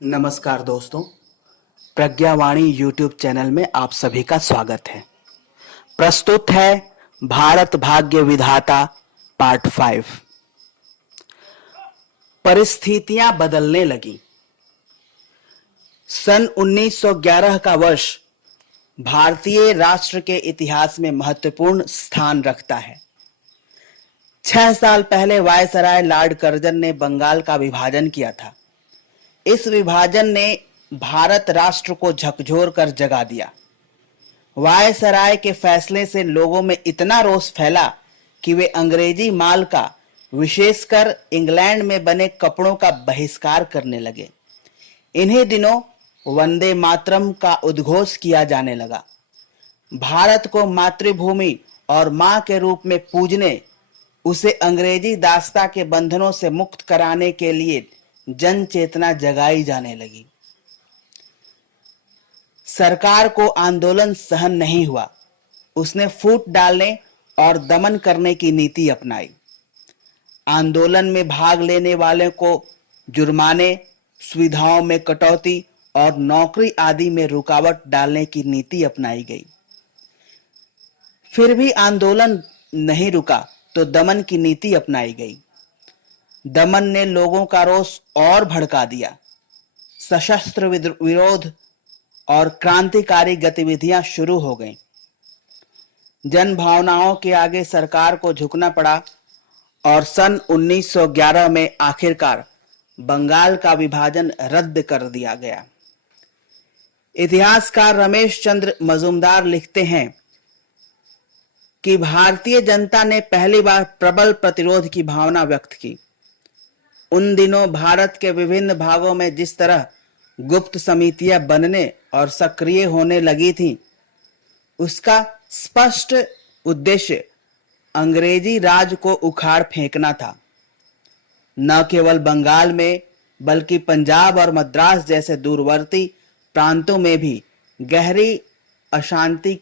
नमस्कार दोस्तों, प्रज्ञावाणी YouTube channel में आप सभी का स्वागत है। प्रस्तुत है भारत भाग्य विधाता पार्ट 5। परिस्थितियां बदलने लगी। सन 1911 का वर्ष भारतीय राष्ट्र के इतिहास में महत्वपूर्ण स्थान रखता है। 6 साल पहले वायसराय लॉर्ड कर्जन ने बंगाल का विभाजन किया था। इस विभाजन ने भारत राष्ट्र को झकझोर कर जगा दिया। वायसराय के फैसले से लोगों में इतना रोष फैला कि वे अंग्रेजी माल का, विशेषकर इंग्लैंड में बने कपड़ों का बहिष्कार करने लगे। इन्हीं दिनों वंदे मातरम का उद्घोष किया जाने लगा। भारत को मातृभूमि और मां के रूप में पूजने, उसे अंग्रेजी दास्ता के बंधनों से मुक्त कराने के लिए जन चेतना जगाई जाने लगी। सरकार को आंदोलन सहन नहीं हुआ। उसने फूट डालने और दमन करने की नीति अपनाई। आंदोलन में भाग लेने वाले को जुर्माने, सुविधाओं में कटौती और नौकरी आदि में रुकावट डालने की नीति अपनाई गई। फिर भी आंदोलन नहीं रुका तो दमन की नीति अपनाई गई। दमन ने लोगों का रोष और भड़का दिया। सशस्त्र विरोध और क्रांतिकारी गतिविधियां शुरू हो गईं। जन भावनाओं के आगे सरकार को झुकना पड़ा और सन 1911 में आखिरकार बंगाल का विभाजन रद्द कर दिया गया। इतिहासकार रमेश चंद्र मजूमदार लिखते हैं कि भारतीय जनता ने पहली बार प्रबल प्रतिरोध की भावना व्यक्त की। उन दिनों भारत के विभिन्न भागों में जिस तरह गुप्त समितियां बनने और सक्रिय होने लगी थीं, उसका स्पष्ट उद्देश्य अंग्रेजी राज को उखाड़ फेंकना था। न केवल बंगाल में बल्कि पंजाब और मद्रास जैसे दूरवर्ती प्रांतों में भी गहरी अशांति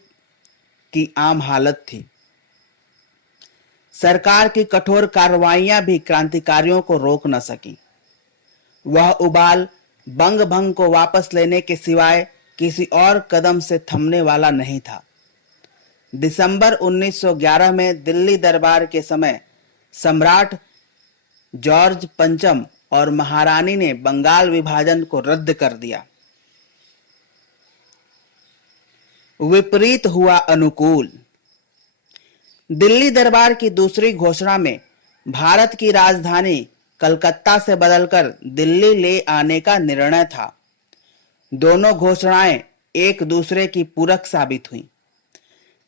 की आम हालत थी। सरकार की कठोर कार्रवाइयां भी क्रांतिकारियों को रोक न सकी। वह उबाल बंग भंग को वापस लेने के सिवाय किसी और कदम से थमने वाला नहीं था। दिसंबर 1911 में दिल्ली दरबार के समय सम्राट जॉर्ज पंचम और महारानी ने बंगाल विभाजन को रद्द कर दिया। विपरीत हुआ अनुकूल। दिल्ली दरबार की दूसरी घोषणा में भारत की राजधानी कलकत्ता से बदलकर दिल्ली ले आने का निर्णय था। दोनों घोषणाएं एक दूसरे की पूरक साबित हुईं।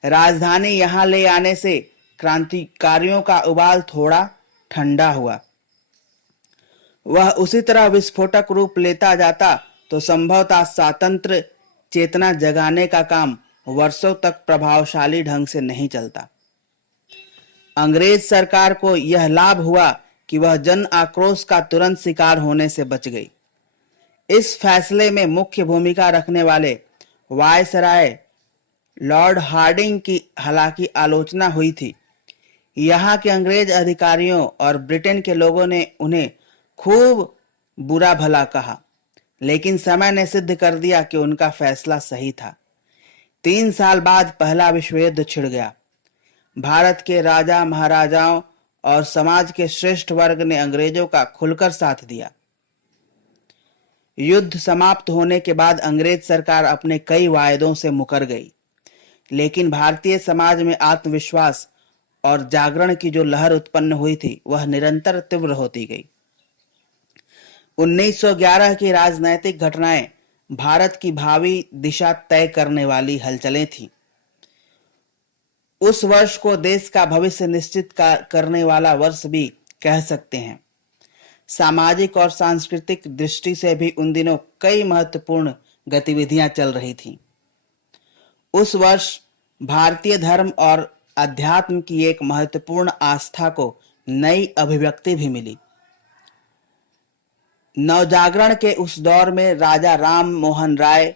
राजधानी यहां ले आने से क्रांतिकारियों का उबाल थोड़ा ठंडा हुआ। वह उसी तरह विस्फोटक रूप लेता जाता तो संभवतः स्वतंत्र चेतना जगाने का काम वर्षों तक प्रभावशाली ढंग से नहीं चलता। अंग्रेज सरकार को यह लाभ हुआ कि वह जन आक्रोश का तुरंत शिकार होने से बच गई। इस फैसले में मुख्य भूमिका रखने वाले वायसराय लॉर्ड हार्डिंग की हालांकि आलोचना हुई थी। यहाँ के अंग्रेज अधिकारियों और ब्रिटेन के लोगों ने उन्हें खूब बुरा भला कहा, लेकिन समय ने सिद्ध कर दिया कि उनका फैसला सही था। 3 साल बाद पहला विश्व युद्ध छिड़ गया। भारत के राजा महाराजाओं और समाज के श्रेष्ठ वर्ग ने अंग्रेजों का खुलकर साथ दिया। युद्ध समाप्त होने के बाद अंग्रेज सरकार अपने कई वायदों से मुकर गई, लेकिन भारतीय समाज में आत्मविश्वास और जागरण की जो लहर उत्पन्न हुई थी वह निरंतर तीव्र होती गई। 1911 की राजनैतिक घटनाएं भारत की भावी दिशा तय करने वाली हलचलें थीं। उस वर्ष को देश का भविष्य निश्चित करने वाला वर्ष भी कह सकते हैं। सामाजिक और सांस्कृतिक दृष्टि से भी उन दिनों कई महत्वपूर्ण गतिविधियां चल रही थीं। उस वर्ष भारतीय धर्म और अध्यात्म की एक महत्वपूर्ण आस्था को नई अभिव्यक्ति भी मिली। नवजागरण के उस दौर में राजा राम मोहन राय,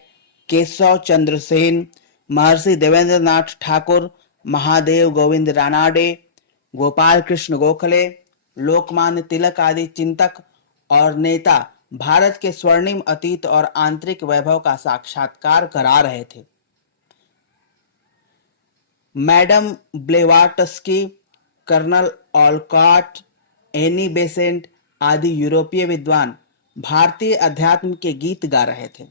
केशव चंद्र सेन, महर्षि देवेंद्रनाथ ठाकुर, महादेव गोविंद रानाडे, गोपाल कृष्ण गोखले, लोकमान्य तिलक आदि चिंतक और नेता भारत के स्वर्णिम अतीत और आंतरिक वैभव का साक्षात्कार करा रहे थे। Madam Blavatsky, colonel Olcott, Annie Besant आदि यूरोपीय विद्वान भारतीय अध्यात्म के गीत गा रहे थे।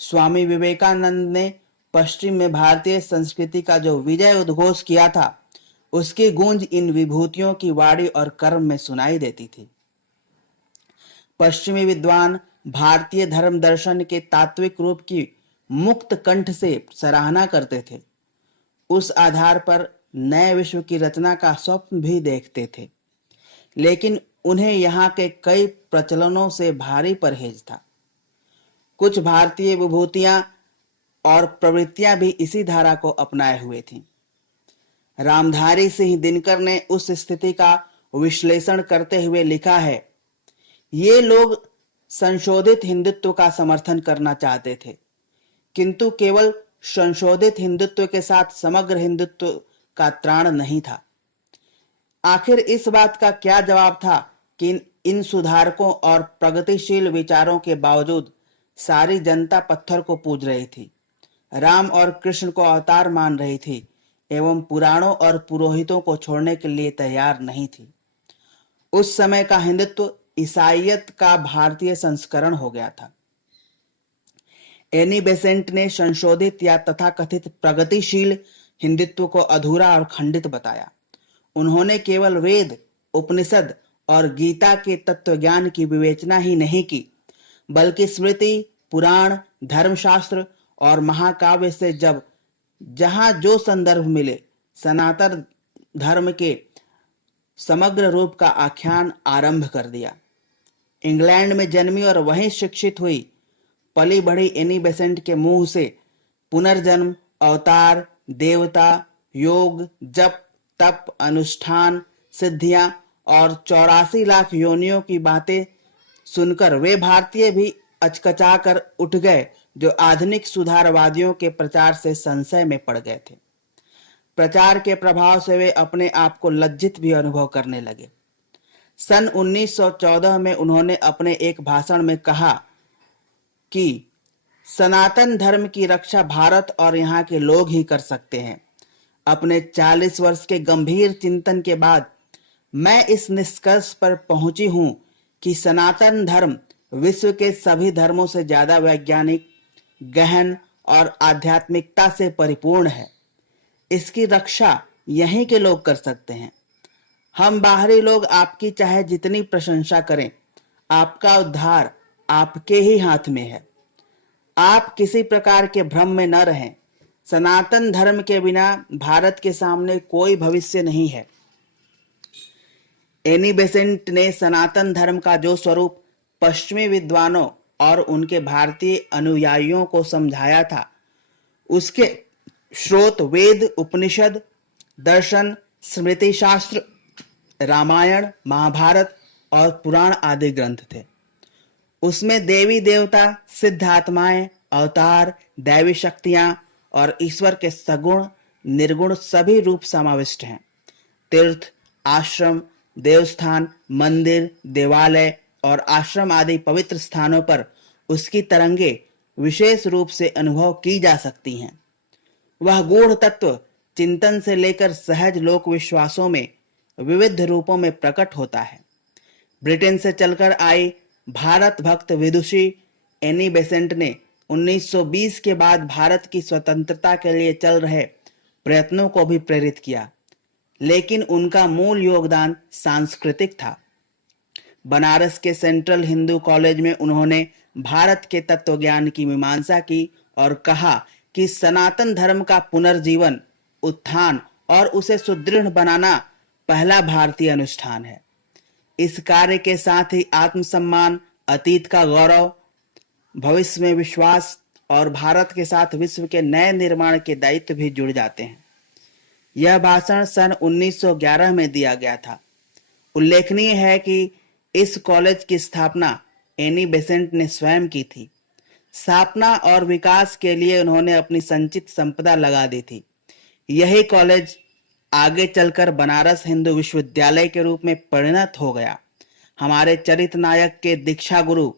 स्वामी विवेकानंद ने पश्चिम में भारतीय संस्कृति का जो विजय उद्घोष किया था, उसकी गूंज इन विभूतियों की वाणी और कर्म में सुनाई देती थी। पश्चिमी विद्वान भारतीय धर्म दर्शन के तात्विक रूप की मुक्त कंठ से सराहना करते थे। उस आधार पर नए विश्व की रचना का स्वप्न भी देखते थे, लेकिन उन्हें यहाँ के कई प्रचलनों से भारी परहेज था। कुछ भारतीय विभूतियां और प्रवृत्तियां भी इसी धारा को अपनाए हुए थीं। रामधारी सिंह दिनकर ने उस स्थिति का विश्लेषण करते हुए लिखा है, ये लोग संशोधित हिंदुत्व का समर्थन करना चाहते थे, किंतु केवल संशोधित हिंदुत्व के साथ समग्र हिंदुत्व का त्राण नहीं था। आखिर इस बात का क्या जवाब था कि इन सुधारकों और प्रगतिशील विचारों के बावजूद सारी जनता पत्थर को पूज रही थी, राम और कृष्ण को अवतार मान रही थी एवं पुराणों और पुरोहितों को छोड़ने के लिए तैयार नहीं थी। उस समय का हिंदुत्व ईसाईयत का भारतीय संस्करण हो गया था। एनी बेसेंट ने संशोधित या तथाकथित प्रगतिशील हिंदुत्व को अधूरा और खंडित बताया। उन्होंने केवल वेद, उपनिषद और गीता के तत्वज्ञान की विवेचना ही नहीं की, बल्कि स्मृति, पुराण, धर्मशास्त्र और महाकाव्य से जहां जो संदर्भ मिले, सनातन धर्म के समग्र रूप का आख्यान आरंभ कर दिया। इंग्लैंड में जन्मी और वहीं शिक्षित हुई पली बढ़ी एनी बेसेंट के मुंह से पुनर्जन्म, अवतार, देवता, योग, जप, तप, अनुष्ठान, सिद्धियां और 84 लाख योनियों की बातें सुनकर वे भारतीय भी अचकचा कर उठ गए, जो आधुनिक सुधारवादियों के प्रचार से संशय में पड़ गए थे। प्रचार के प्रभाव से वे अपने आप को लज्जित भी अनुभव करने लगे। सन 1914 में उन्होंने अपने एक भाषण में कहा कि सनातन धर्म की रक्षा भारत और यहाँ के लोग ही कर सकते हैं। अपने 40 वर्ष के गंभीर चिंतन के बाद मैं इस निष्कर्ष पर पहुंची हूं कि सनातन धर्म विश्व के सभी धर्मों से ज्यादा वैज्ञानिक, गहन और आध्यात्मिकता से परिपूर्ण है। इसकी रक्षा यहीं के लोग कर सकते हैं। हम बाहरी लोग आपकी चाहे जितनी प्रशंसा करें, आपका उद्धार आपके ही हाथ में है। आप किसी प्रकार के भ्रम में न रहें। सनातन धर्म के बिना भारत के सामने कोई भविष्य नहीं है। एनी बेसेंट ने सनातन धर्म का जो स्वरूप पश्चिमी विद्वानों और उनके भारतीय अनुयायियों को समझाया था, उसके स्रोत वेद, उपनिषद, दर्शन, स्मृति शास्त्र, रामायण, महाभारत और पुराण आदि ग्रंथ थे। उसमें देवी देवता, सिद्ध आत्माएं, अवतार, दैवी शक्तियां और ईश्वर के सगुण, निर्गुण सभी रूप समाविष्ट हैं। तीर्थ, आश्रम, देवस्थान, मंदिर, देवालय और आश्रम आदि पवित्र स्थानों पर उसकी तरंगे विशेष रूप से अनुभव की जा सकती हैं। वह गूढ़ तत्व चिंतन से लेकर सहज लोक विश्वासों में विविध रूपों में प्रकट होता है। ब्रिटेन से चलकर आई भारत भक्त विदुषी एनी बेसेंट ने 1920 के बाद भारत की स्वतंत्रता के लिए चल रहे प्रयत्नों को भी प्रेरित किया, लेकिन उनका मूल योगदान सांस्कृतिक था। बनारस के सेंट्रल हिंदू कॉलेज में उन्होंने भारत के तत्वज्ञान की मीमांसा की और कहा कि सनातन धर्म का पुनर्जीवन, उत्थान और उसे सुदृढ़ बनाना पहला भारतीय अनुष्ठान है। इस कार्य के साथ ही आत्मसम्मान, अतीत का गौरव, भविष्य में विश्वास और भारत के साथ विश्व के नए निर्माण के दायित्व भी जुड़ जाते हैं। यह भाषण सन 1911 में दिया गया था। उल्लेखनीय है कि इस कॉलेज की स्थापना एनी बेसेंट ने स्वयं की थी। स्थापना और विकास के लिए उन्होंने अपनी संचित संपदा लगा दी थी। यही कॉलेज आगे चलकर बनारस हिंदू विश्वविद्यालय के रूप में परिणत हो गया। हमारे चरित्र नायक के दीक्षा गुरु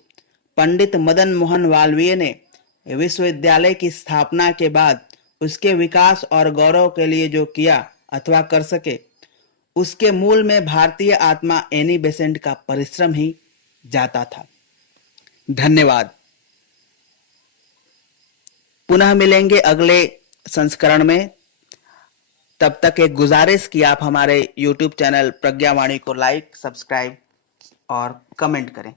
पंडित मदन मोहन मालवीय ने विश्वविद्यालय की स्थापना के बाद उसके विकास और गौरव के लिए जो किया अथवा कर सके, उसके मूल में भारतीय आत्मा एनी बेसेंट का परिश्रम ही जाता था। धन्यवाद। पुनः मिलेंगे अगले संस्करण में। तब तक एक गुजारिश कि आप हमारे YouTube चैनल प्रज्ञावाणी को लाइक, सब्सक्राइब और कमेंट करें।